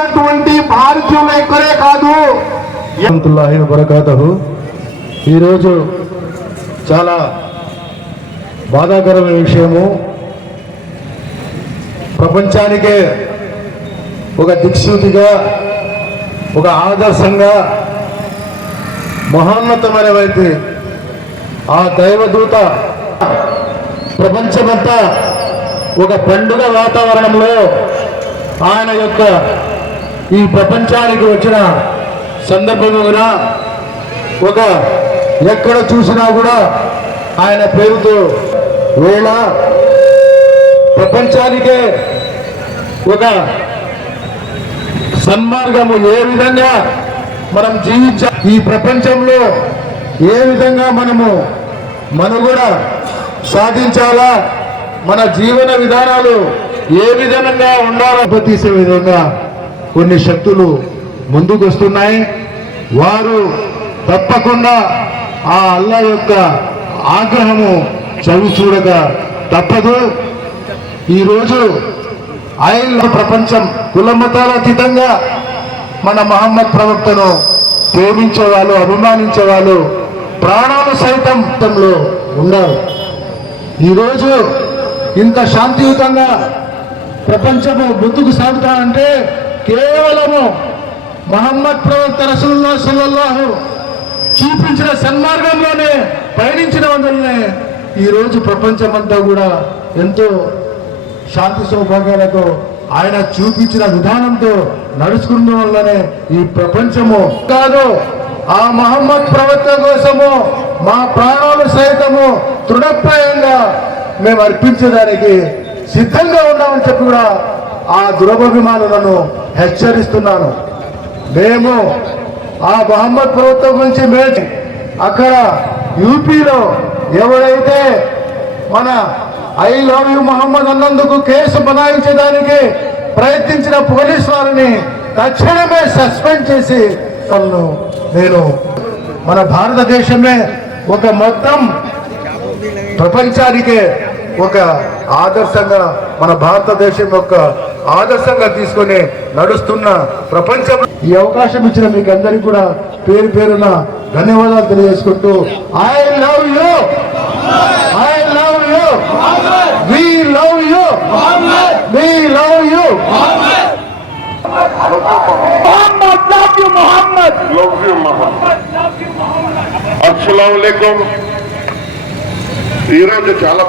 ఉన్నటువంటి భారతీయులు ఎక్కడే కాదు. రహమతుల్లాహి వబరకాతుహు. ఈరోజు చాలా బాధాకరమైన విషయము. ప్రపంచానికే ఒక దిక్సూచిగా, ఒక ఆదర్శంగా మహోన్నతమైన వ్యక్తి ఆ దైవదూత ప్రపంచమంతా ఒక పండుగ వాతావరణంలో ఆయన యొక్క ఈ ప్రపంచానికి వచ్చిన సందర్భంగా ఒక ఎక్కడ చూసినా కూడా ఆయన పేరుతో వేళ ప్రపంచానికే ఒక సన్మార్గము ఏ విధంగా మనం ఈ ప్రపంచంలో ఏ విధంగా మనము మనుగడ సాధించాలా, మన జీవన విధానాలు ఏ విధంగా ఉండాలో తీసే విధంగా కొన్ని శక్తులు ముందుకు వస్తున్నాయి. వారు తప్పకుండా ఆ అల్లా యొక్క ఆగ్రహము చవి చూడక తప్పదు. ఈరోజు ఆయన ప్రపంచం కులమతాల అతీతంగా మన మహమ్మద్ ప్రవక్తను ప్రేమించేవాళ్ళు, అభిమానించేవాళ్ళు ప్రాణాలు సైతంలో ఉన్నారు. ఈరోజు ఇంత శాంతియుతంగా ప్రపంచము ముందుకు సాగుతానంటే కేవలము మహమ్మద్ ప్రవక్త రసూలుల్లాహ్ సల్లల్లాహు చూపించిన సన్మార్గంలోనే పయనించిన వల్లనే ఈరోజు ప్రపంచమంతా కూడా ఎంతో శాంతి సౌభాగ్యాలతో ఆయన చూపించిన విధానంతో నడుచుకున్న వల్లనే ఈ ప్రపంచము కాదు. ఆ మహమ్మద్ ప్రవక్త కోసము మా ప్రాణాలు సైతము తృఢప్రాయంగా మేము అర్పించడానికి సిద్ధంగా ఉన్నామని చెప్పి కూడా ఆ దురభిమానులను హెచ్చరిస్తున్నాను. మేము ఆ మహమ్మద్ ప్రవక్త గురించి మేచి అక్కడ యూపీలో ఎవరైతే మన ఐ లవ్ యు మహమ్మద్ అన్నందుకు కేసు బనాయించడానికి ప్రయత్నించిన పోలీసు వారిని తక్షణమే సస్పెండ్ చేసి వాళ్ళను నేను మన భారతదేశమే ఒక మొత్తం ప్రపంచానికే ఒక ఆదర్శంగా, మన భారతదేశం యొక్క ఆదర్శంగా తీసుకొని నడుస్తున్న ప్రపంచం. ఈ అవకాశం ఇచ్చిన మీకు అందరికీ కూడా పేరు పేరున ధన్యవాదాలు తెలియజేసుకుంటూ I love you, I love you, we love you, we love you. అస్సలాము అలైకుం. ఈరోజు చాలా